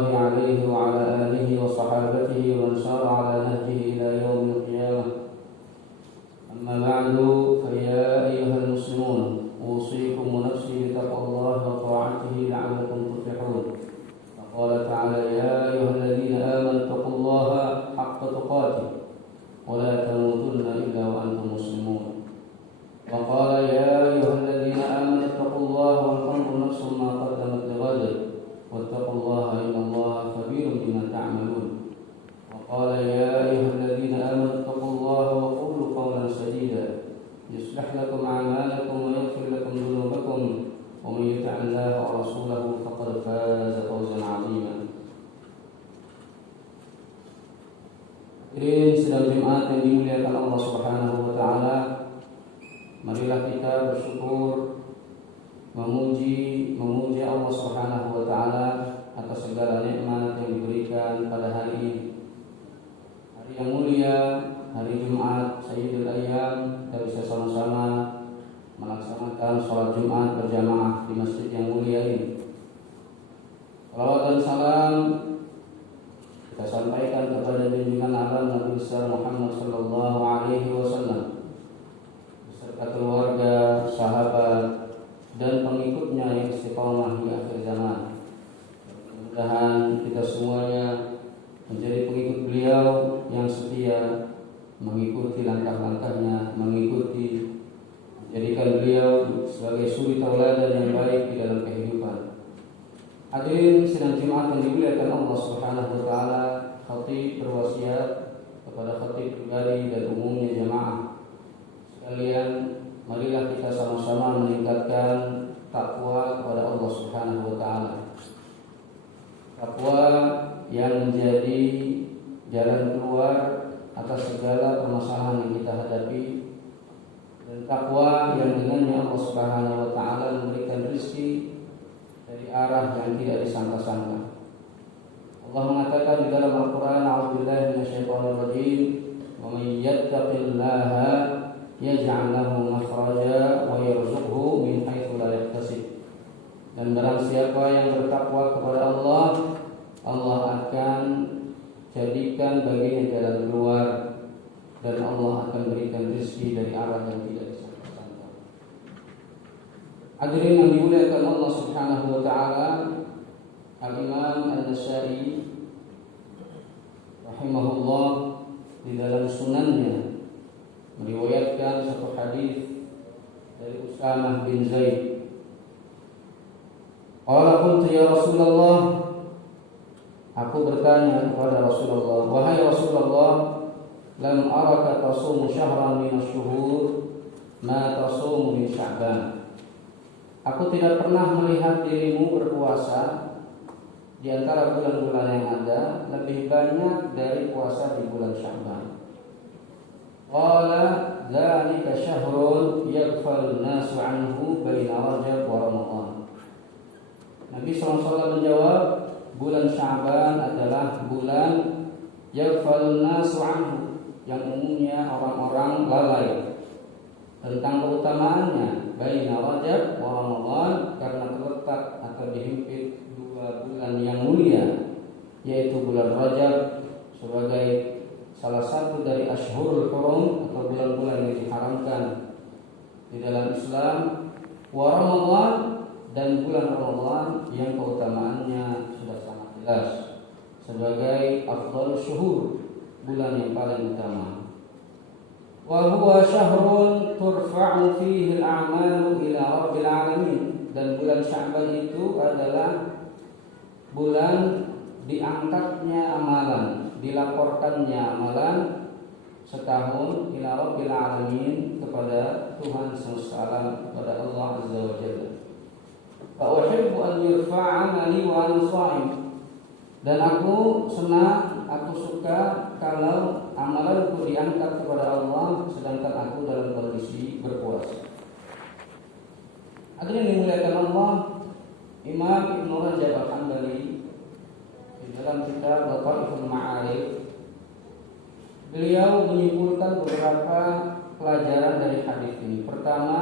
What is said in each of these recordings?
الله عليه وعلى آله وصحابته ومن سار على نهجه إلى يوم القيامة. أما بعد فيا أيها المسلمون أوصيكم ونفسي بتقوى الله وطاعته لعلكم تفلحون. فقال تعالى: يا أيها الذين آمنوا اتقوا الله حق تقاته ولا تموتن إلا وأنتم مسلمون. وقال: يا أيها الذين آمنوا اتقوا الله ولتنظر نفس ما قدمت لغد واتقوا الله إن الله خبير بما تعملون. وقال: يا أيها الذين آمنوا اتقوا الله وقولوا قولا سديدا يصلح لكم أعمالكم ويغفر لكم ذنوبكم ومن يطع الله ورسوله فقد فاز فوزا عظيما. Hadirin sidang Jumat yang dimuliakan Allah Subhanahu wa taala, marilah kita bersyukur, memuji Allah Subhanahu wa taala atas segala nikmat yang diberikan pada hari ini. Hari yang mulia, hari Jumat, Sayyidul Ayyam, kita bisa sama-sama melaksanakan sholat Jumat berjamaah di masjid yang mulia ini. Salawat dan salam kita sampaikan kepada junjungan alam Nabi besar Muhammad sallallahu alaihi wasallam beserta keluarga, sahabat dan pengikutnya yang istiqamah di akhir zaman. Mudah-mudahan kita semuanya menjadi pengikut beliau yang setia, mengikuti langkah-langkahnya, menjadikan beliau sebagai suri tauladan yang baik di dalam kehidupan. Hadirin sidang Jumat yang dimuliakan Allah Subhanahu wa taala, khatib berwasiat kepada khatib pribadi dan umumnya jamaah sekalian, marilah kita sama-sama meningkatkan takwa kepada Allah Subhanahu wa taala. Takwa yang menjadi jalan keluar atas segala permasalahan yang kita hadapi, dan takwa yang dengannya Allah Subhanahu wa taala memberikan rezeki dari arah yang tidak disangka-sangka. Allah mengatakan di dalam Al-Qur'an: "A'udzubillahi minasyaitonir rajim. Wa may yattaqillaha yaj'al lahu makhraja wa yarzuqhu min haitsu la yahtasib." Dan barang siapa yang bertakwa kepada Allah, Allah akan jadikan baginya jalan keluar dan Allah akan berikan rezeki dari arah yang tidak disangka-sangka. Hadirin yang dimuliakan Allah Subhanahu wa taala, Al-Imam An-Nasa'i rahimahullah di dalam sunannya meriwayatkan satu hadis dari Usamah bin Zaid. Qala qultu ya Rasulullah, aku bertanya kepada Rasulullah, wahai Rasulullah, lam araka tasumu syahran min asy-syuhur ma tasumu min Sya'ban. Aku tidak pernah melihat dirimu berpuasa di antara bulan-bulan yang ada lebih banyak dari puasa di bulan Sya'ban. Qala dzalika syahrun yaghfalun nasu anhu baina Rajab wa Ramadan. Nabi SAW menjawab, bulan Sya'ban adalah bulan yaghfalun nasu anhu, yang umumnya orang-orang lalai tentang keutamaannya, baina Rajab wa Ramadan, karena terletak atau dihimpit dua bulan yang mulia, yaitu bulan Rajab sebagai salah satu dari Ashhurul Hurum atau bulan-bulan yang diharamkan di dalam Islam, wa Ramadan, dan bulan Ramadan yang keutamaannya sudah sangat jelas sebagai afdhalus syuhur, bulan yang paling utama. Wa huwa syahrun turfa'u fihi al-a'malu ila rabbil alamin. Dan bulan Sya'ban itu adalah bulan diangkatnya amalan, dilaporkannya amalan setahun ila rabbil alamin, kepada Tuhan semesta alam, kepada Allah Azza wa Jalla. Fa uhibbu an yurfa'a 'amali wa ana sha'im. Dan aku senang, aku suka kalau amalanku diangkat kepada Allah sedangkan aku dalam kondisi berpuasa. Hadirin dimuliakan Allah, Imam Ibnu Rajab Al-Hambali di dalam kitab Lataiful Ma'arif, beliau menyimpulkan beberapa pelajaran dari hadis ini. Pertama,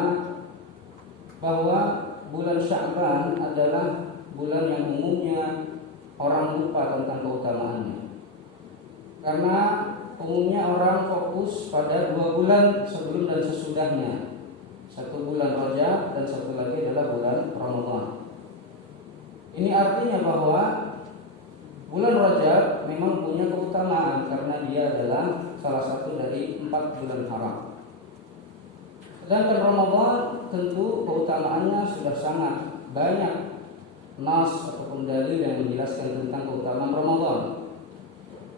bahwa bulan Sya'ban adalah bulan yang umumnya orang lupa lupa tentang keutamaannya. Karena umumnya orang fokus pada 2 bulan sebelum dan sesudahnya. 1 bulan Rajab dan 1 lagi adalah bulan Ramadan. Ini artinya bahwa bulan Rajab memang punya keutamaan karena dia adalah salah satu dari 4 bulan haram. Sedangkan Ramadan tentu keutamaannya sudah sangat banyak nas ataupun dalil yang menjelaskan tentang keutamaan Ramadan.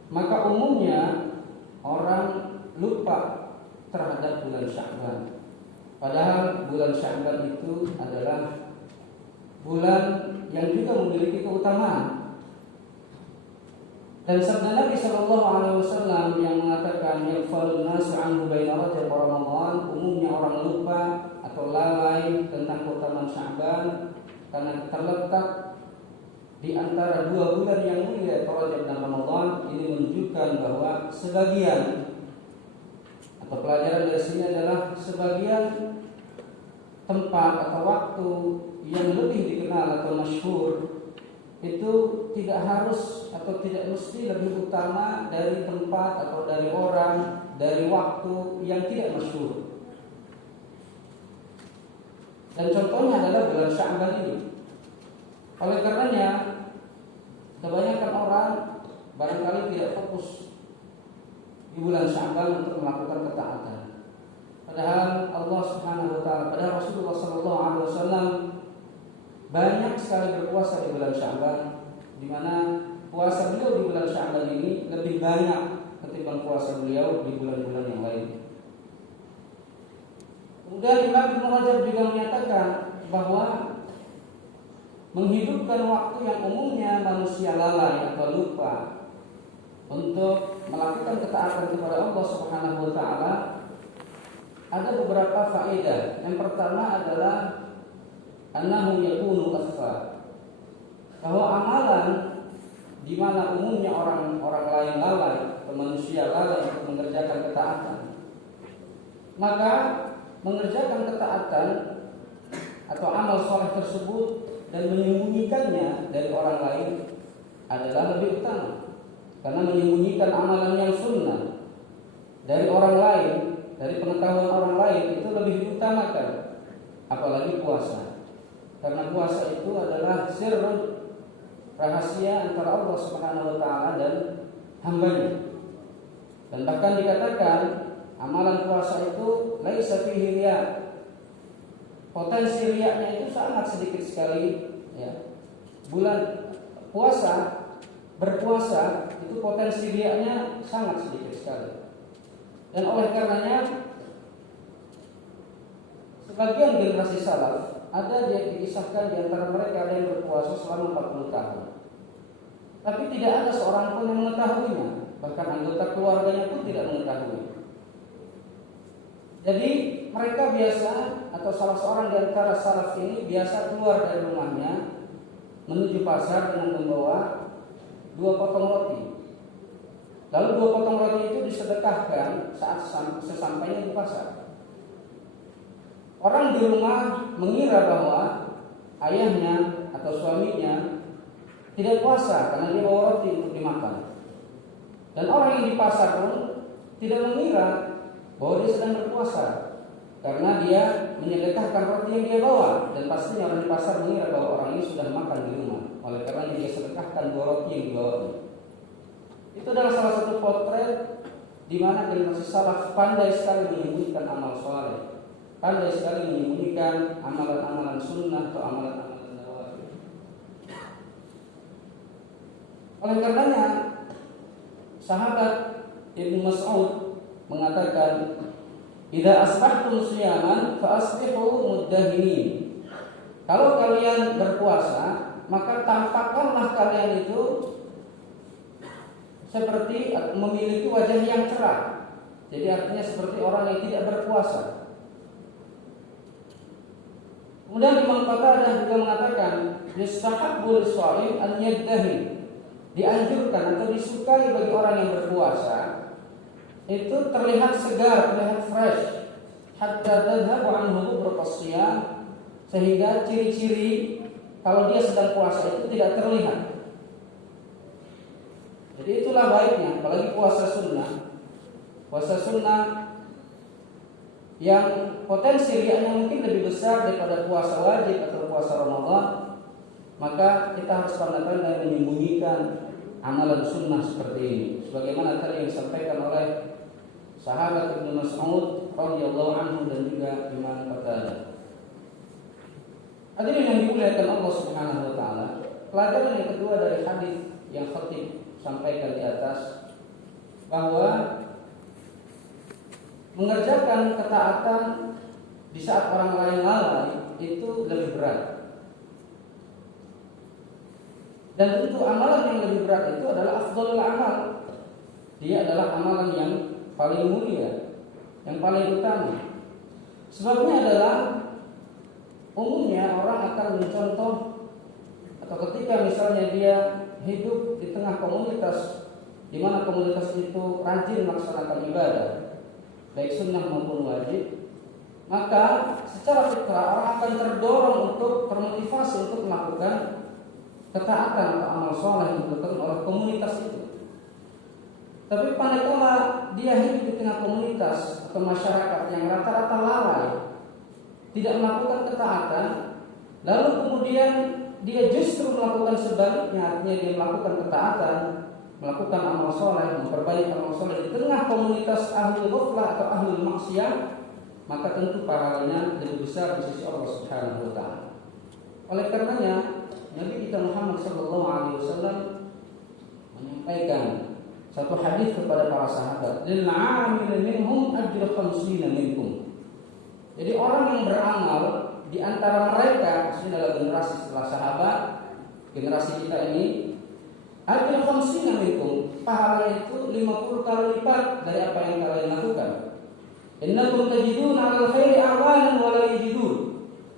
Maka umumnya orang lupa terhadap bulan Sya'ban. Padahal bulan Sya'ban itu adalah bulan yang juga memiliki keutamaan. Dan sabda Nabi SAW yang mengatakan yaghfalun nasu anhu baina Rajab wa Ramadan, umumnya orang lupa atau lalai tentang keutamaan Sya'ban karena terletak di antara 2 bulan yang mulia Rajab dan Ramadan. Ini menunjukkan bahwa sebagian atau pelajaran dari sini adalah sebagian tempat atau waktu yang lebih dikenal atau masyhur itu tidak harus atau tidak mesti lebih utama dari tempat atau dari orang, dari waktu yang tidak masyhur. Dan contohnya adalah bulan Sya'ban ini. Oleh karenanya kebanyakan orang barangkali tidak fokus di bulan Sya'ban untuk melakukan ketaatan. Padahal Allah Subhanahu wa taala, padahal Rasulullah sallallahu alaihi wasallam banyak sekali berpuasa di bulan Sya'ban, di mana puasa beliau di bulan Sya'ban ini lebih banyak ketimbang puasa beliau di bulan-bulan yang lain. Kemudian Imam Ibnu Rajab juga menyatakan bahwa menghidupkan waktu yang umumnya manusia lalai atau lupa untuk melakukan ketaatan kepada Allah Subhanahu wa taala ada beberapa faedah. Yang pertama adalah annahu yakunu asfa, bahwa amalan di mana umumnya orang lain lalai atau manusia lalai untuk mengerjakan ketaatan, maka mengerjakan ketaatan atau amal soleh tersebut dan menyembunyikannya dari orang lain adalah lebih utama. Karena menyembunyikan amalan yang sunnah dari orang lain, dari pengetahuan orang lain itu lebih diutamakan, apalagi puasa. Karena puasa itu adalah sirrun, rahasia antara Allah Subhanahu wa taala dan hambanya. Dan bahkan dikatakan amalan puasa itu laisa fihi riya. Potensi riyanya itu sangat sedikit sekali, ya. Bulan puasa, berpuasa itu potensi riyanya sangat sedikit sekali. Dan oleh karenanya sebagian generasi salaf ada yang dikisahkan di antara mereka ada yang berpuasa selama 40 tahun. Tapi tidak ada seorang pun yang mengetahuinya, bahkan anggota keluarganya pun tidak mengetahui. Jadi mereka biasa atau salah seorang di antara salaf ini biasa keluar dari rumahnya menuju pasar dengan membawa 2 potong roti. Lalu 2 potong roti itu disedekahkan saat sesampainya di pasar. Orang di rumah mengira bahwa ayahnya atau suaminya tidak puasa karena dia bawa roti untuk dimakan. Dan orang yang di pasar pun tidak mengira bahwa dia sedang berpuasa karena dia menyedekahkan roti yang dia bawa. Dan pastinya orang di pasar mengira bahwa orang ini sudah makan di rumah, oleh karena dia sedekahkan 2 roti yang dibawanya. Itu adalah salah satu potret di mana generasi salaf pandai sekali menyembunyikan amal soleh, pandai sekali menyembunyikan amalan-amalan sunnah atau amalan-amalan nawafil. Oleh karenanya sahabat Ibnu Mas'ud mengatakan, "Idza asbahtum siyaman fa asbihu muddahinin." Kalau kalian berpuasa, maka tampakkanlah kalian itu seperti memiliki wajah yang cerah. Jadi artinya seperti orang yang tidak berpuasa. Kemudian Imam Qatadah juga mengatakan, "Yustahabbu lis-shaim an yaddahi." Dianjurkan atau disukai bagi orang yang berpuasa itu terlihat segar, terlihat fresh, hatta tadhhabu anhu buruqas shiyam, sehingga ciri-ciri kalau dia sedang puasa itu tidak terlihat. Jadi itulah baiknya, apalagi puasa sunnah. Puasa sunnah yang potensi riaknya mungkin lebih besar daripada puasa wajib atau puasa Ramadan, maka kita harus pandai-pandai menyembunyikan amalan sunnah seperti ini. Sebagaimana tadi yang disampaikan oleh sahabat Ibnu Mas'ud radhiyallahu anhu dan juga Imam Qatadah. Hadirin yang dimuliakan Allah Subhanahu wa taala, pelajaran yang kedua dari hadis yang khatib sampaikan di atas, bahwa mengerjakan ketaatan di saat orang lain lalai itu lebih berat. Dan tentu amalan yang lebih berat itu adalah afdhalul amal. Dia adalah amalan yang paling mulia, yang paling utama. Sebabnya adalah umumnya orang akan mencontoh, atau ketika misalnya dia hidup di tengah komunitas di mana komunitas itu rajin melaksanakan ibadah, baik sunnah maupun wajib, maka secara fitrah orang akan terdorong untuk termotivasi untuk melakukan ketaatan atau amal soleh yang dilakukan oleh komunitas itu. Tapi manakala dia hidup di tengah komunitas atau masyarakat yang rata-rata lalai, tidak melakukan ketaatan, lalu kemudian dia justru melakukan sebaliknya, artinya dia melakukan ketaatan, melakukan amal soleh, memperbaiki amal soleh di tengah komunitas ahlul ghaflah atau ahlul maksiat, maka tentu pahalanya lebih besar di sisi Allah Subhanahu wa taala. Oleh karenanya Nabi kita Muhammad sallallahu alaihi wasallam menyampaikan satu hadis kepada para sahabat, lil 'amil minhum ajru 50 minkum. Jadi orang yang beramal di antara mereka, maksudnya adalah generasi setelah sahabat, generasi kita ini, ajru 50 minkum, pahalanya itu 50 kali lipat dari apa yang kalian lakukan. Innakum tajiduna 'alal khairi a'wanan wa la yajidun.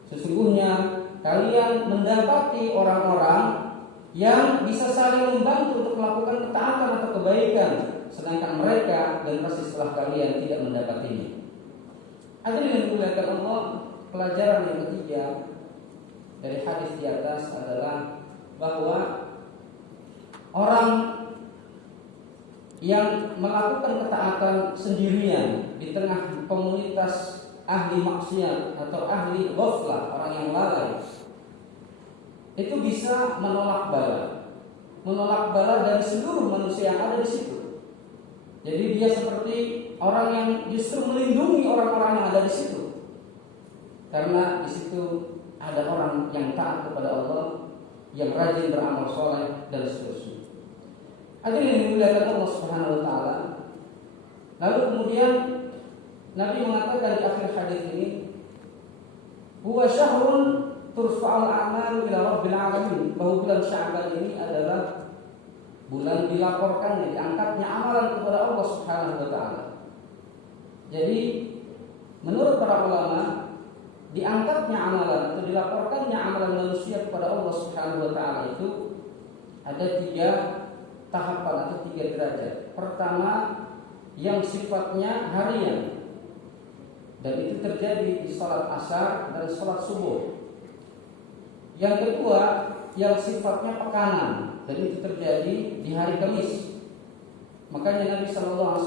Sesungguhnya kalian mendapati orang-orang yang bisa saling membantu untuk melakukan ketaatan atau kebaikan, sedangkan mereka generasi setelah kalian tidak mendapatinya. Hadirin yang dimuliakan Allah, pelajaran yang ketiga dari hadis di atas adalah bahwa orang yang melakukan ketaatan sendirian di tengah komunitas ahli maksiat atau ahli ghaflah, orang yang lalai, itu bisa menolak bala dari seluruh manusia yang ada di situ. Jadi dia seperti orang yang justru melindungi orang-orang yang ada di situ, karena di situ ada orang yang taat kepada Allah, yang rajin beramal soleh dan seterusnya. Hadirin yang dimuliakan Allah Subhanahu wa taala. Lalu kemudian Nabi mengatakan di akhir hadis ini, huwa syahrun turfa'ul a'mal ila rabbil alamin, bahwa bulan Sya'ban ini adalah bulan dilaporkannya, diangkatnya amalan kepada Allah Subhanahu wa taala. Jadi menurut para ulama, diangkatnya amalan atau dilaporkannya amalan manusia kepada Allah Subhanahu wa taala itu ada 3 tahapan atau 3 derajat. Pertama, yang sifatnya harian, dan itu terjadi di salat asar dan salat subuh. Yang kedua, yang sifatnya pekanan, dan itu terjadi di hari Kamis. Makanya Nabi SAW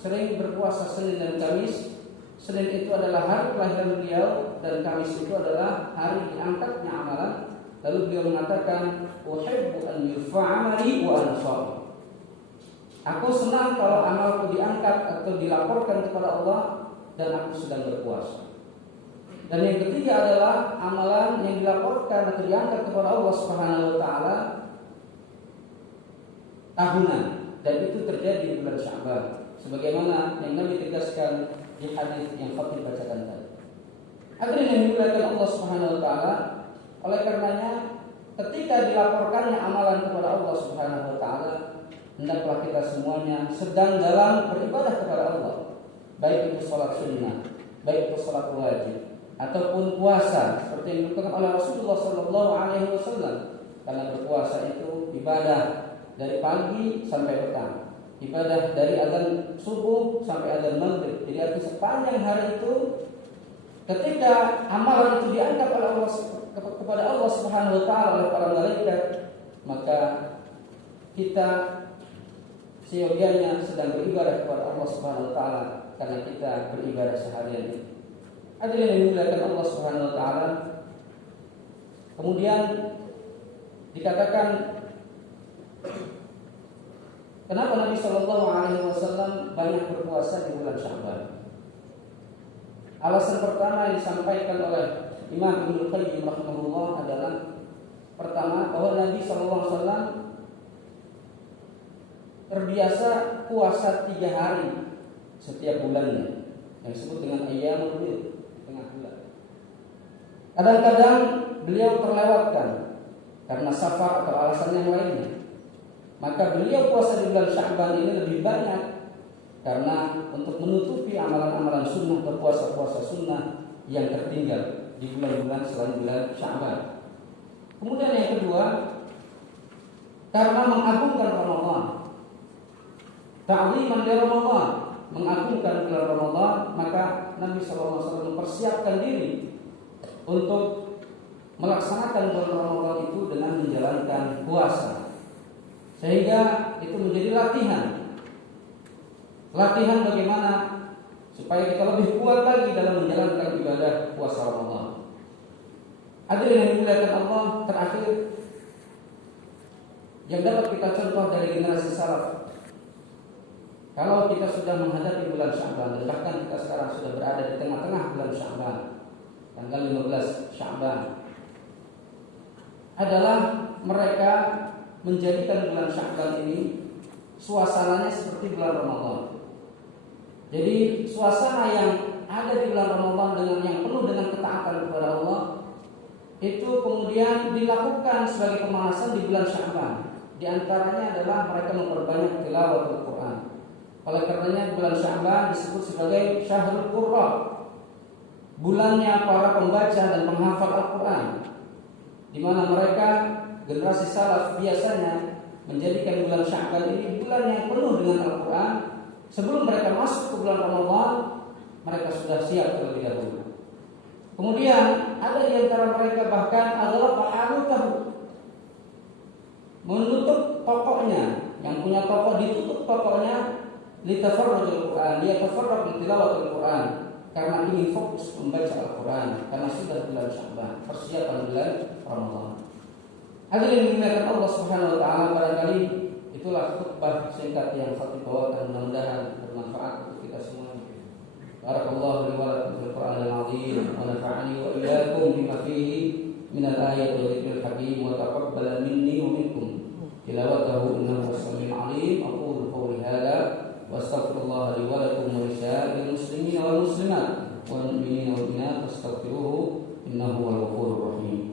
sering berpuasa Senin dan Kamis. Senin itu adalah hari kelahiran beliau, dan Kamis itu adalah hari diangkatnya amalan. Lalu beliau mengatakan, uhibbu an yurfa'a amali wa ana sha'im. Aku senang kalau amalku diangkat atau dilaporkan kepada Allah dan aku sedang berpuasa. Dan yang ketiga adalah amalan yang dilaporkan atau diangkat kepada Allah Subhanahu wa taala tahunan, dan itu terjadi di bulan Sya'ban, sebagaimana yang Nabi tegaskan di hadis yang khatib bacakan tadi. Hadirin yang dimuliakan Allah Subhanahu wa taala, oleh karenanya ketika dilaporkannya amalan kepada Allah Subhanahu wa taala, hendaklah kita semuanya sedang dalam beribadah kepada Allah, baik itu salat sunnah, baik itu salat wajib, ataupun puasa seperti yang dilakukan oleh Rasulullah sallallahu alaihi wasallam. Karena berpuasa itu ibadah dari pagi sampai petang, ibadah dari azan subuh sampai azan maghrib. Jadi arti sepanjang hari itu, ketika amalan itu diangkat oleh Allah kepada Allah Subhanahu wa taala oleh para malaikat, maka kita seyogianya sedang beribadah kepada Allah Subhanahu wa taala karena kita beribadah seharian ini. Hadirin yang dimuliakan Allah Subhanahu wa taala. Kemudian dikatakan kenapa Nabi Shallallahu alaihi wasallam banyak berpuasa di bulan Sya'ban? Alasan pertama yang disampaikan oleh Imam Ibnu Qayyim rahimahullah adalah pertama bahwa Nabi Shallallahu alaihi wasallam terbiasa puasa 3 hari setiap bulannya, yang disebut dengan ayyamul bid, tengah bulan. Kadang-kadang beliau terlewatkan karena safar atau alasan yang lainnya. Maka beliau puasa di bulan Sya'ban ini lebih banyak karena untuk menutupi amalan-amalan sunnah atau puasa-puasa sunnah yang tertinggal di bulan-bulan selain bulan Sya'ban. Kemudian yang kedua, karena mengagungkan Ramadan, ta'ziman li Ramadan, mengagungkan bulan Ramadan, maka Nabi SAW mempersiapkan diri untuk melaksanakan bulan Ramadan itu dengan menjalankan puasa, sehingga itu menjadi latihan bagaimana supaya kita lebih kuat lagi dalam menjalankan ibadah puasa Ramadan. Hadirin yang dimuliakan Allah, terakhir yang dapat kita contoh dari generasi salaf, kalau kita sudah menghadapi bulan Sya'ban, dan bahkan kita sekarang sudah berada di tengah-tengah bulan Sya'ban, tanggal 15 Sya'ban, adalah mereka menjadikan bulan Sya'ban ini suasananya seperti bulan Ramadan. Jadi suasana yang ada di bulan Ramadan dengan yang penuh dengan ketaatan kepada Allah, itu kemudian dilakukan sebagai pemanasan di bulan Sya'ban. Di antaranya adalah mereka memperbanyak tilawatul Quran. Oleh karenanya bulan Sya'ban disebut sebagai Syahrul Qurra, bulannya para pembaca dan penghafal Al-Quran, di mana mereka generasi salaf biasanya menjadikan bulan Sya'ban ini bulan yang penuh dengan Al-Quran. Sebelum mereka masuk ke bulan Ramadan, mereka sudah siap terlebih dahulu. Kemudian ada di antara mereka bahkan adalah fa'alutahu, menutup tokonya, yang punya toko ditutup tokonya, litafarrujul Quran, dia tafarraq bi tilawatil Quran, karena ingin fokus membaca Al-Quran, karena sudah bulan Sya'ban, persiapan bulan Ramadan. Hadirin yang dimuliakan Allah Subhanahu wa taala, barangkali itulah khutbah singkat yang saya bawakan, mudah-mudahan bermanfaat untuk kita semua. Barakallahu li wa lakum fil Qur'anil 'azim wa nafa'ani wa iyyakum bima fihi min al-ayati wa dzikril hakim wa taqabbala minni wa minkum tilawatahu innahu was-sami'ul 'alim. Aqulu qawli hadza wa astaghfirullah li wa lakum wa li sa'iril muslimin wal muslimat wal mu'minina wal mu'minat fastaghfiruhu innahu huwal ghafurur rahim.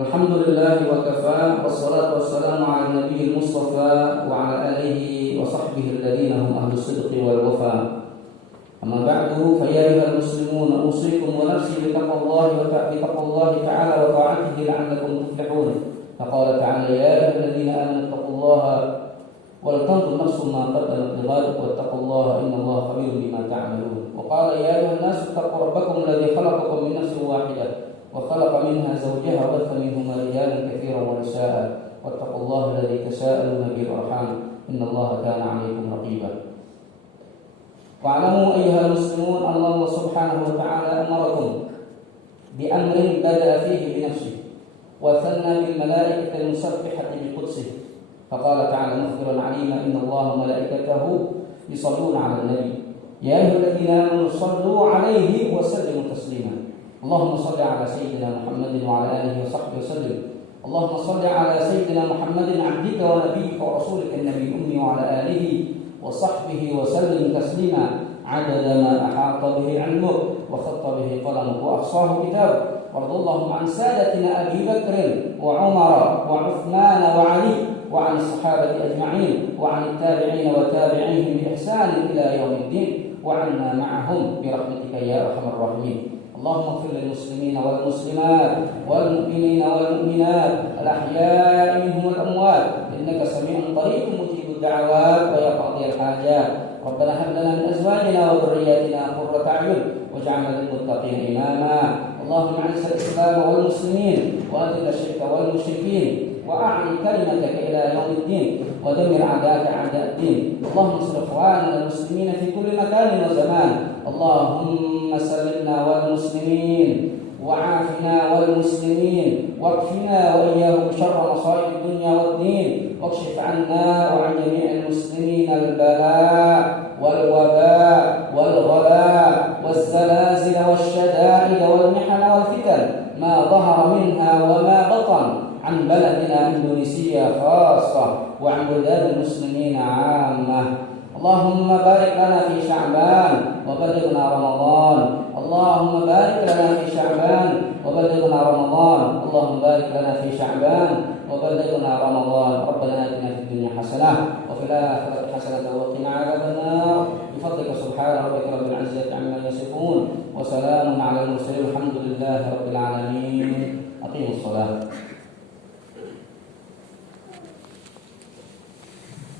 Alhamdulillah wa kafa, wassalatu wassalamu ala nabiyil mustafa wa ala alihi wa sahbihi alladhina hum ahlus sidqi wal wafa. Amma ba'du, fa ya ayyuhal muslimun, usikum wa nafsi bi taqwallahi ta'ala wa ta'atihi la'allakum tuflihun. Faqala ta'ala ya ayyuhalladhina amanu taqullaha wal tanzur nafsum ma qaddamat lighad wattaqullaha innallaha khabirun bima ta'malun. Wa qala ya ayyuhan nas taqu rabbakum alladhi khalaqakum min nafsin wahidah وخلق منها زوجها وبث منهما رجالا كثيرا ونساء واتقوا الله الذي تساءلون به والارحام ان الله كان عليكم رقيبا. واعلموا ايها المسلمون ان الله سبحانه وتعالى امركم بامر بدا فيه بنفسه وثنى بالملائكه المسبحه بقدسه، فقال تعالى مخبرا عليما ان الله وملائكته يصلون على النبي يا ايها الذين امنوا صلوا عليه وسلموا تسليما. اللهم صل على سيدنا محمد وعلى آله وصحبه وسلم. اللهم صل على سيدنا محمد عبدك ونبيك ورسولك النبي الأمي وعلى آله وصحبه وسلم تسليما عدد ما أحاط به علمك وخط به قلمك وأحصاه كتابك. وارض اللهم عن سادتنا أبي بكر وعمر وعثمان وعلي وعن الصحابة أجمعين وعن التابعين وتابعيهم بإحسان إلى يوم الدين وعنا معهم برحمتك يا أرحم الراحمين. اللهم اغفر للمسلمين والمسلمات والمؤمنين والمؤمنات الأحياء منهم والأموات إنك سميع قريب مجيب الدعوات ويا قاضي الحاجات. ربنا هب لنا من أزواجنا وذرياتنا قرة أعين واجعلنا للمتقين إماما. اللهم أعز الإسلام والمسلمين وأذل الشرك والمشركين وأعلي كلمتك إلى يوم الدين ودمر أعداءك أعداء الدين. اللهم انصر إخواننا المسلمين في كل مكان وزمان. اللهم سلمنا والمسلمين وعافنا والمسلمين واكفنا وإياهم شر مصائب الدنيا والدين واكشف عنا وعن جميع المسلمين البلاء والوباء والغلاء والزلازل والشدائد والمحن والفتن ما ظهر منها وما بطن عن بلدنا إندونيسيا خاصة وعن بلدان المسلمين عامة. اللهم بارك لنا في شعبان وبلغنا رمضان. اللهم بارك لنا في شعبان وبلغنا رمضان. اللهم بارك لنا في شعبان وبلغنا رمضان. ربنا آتنا في الدنيا حسنة وفي الآخرة حسنة وقنا عذاب النار بفضلك سبحان ربك رب العزة عما يصفون وسلام على المرسلين والحمد لله رب العالمين. أقيموا الصلاة.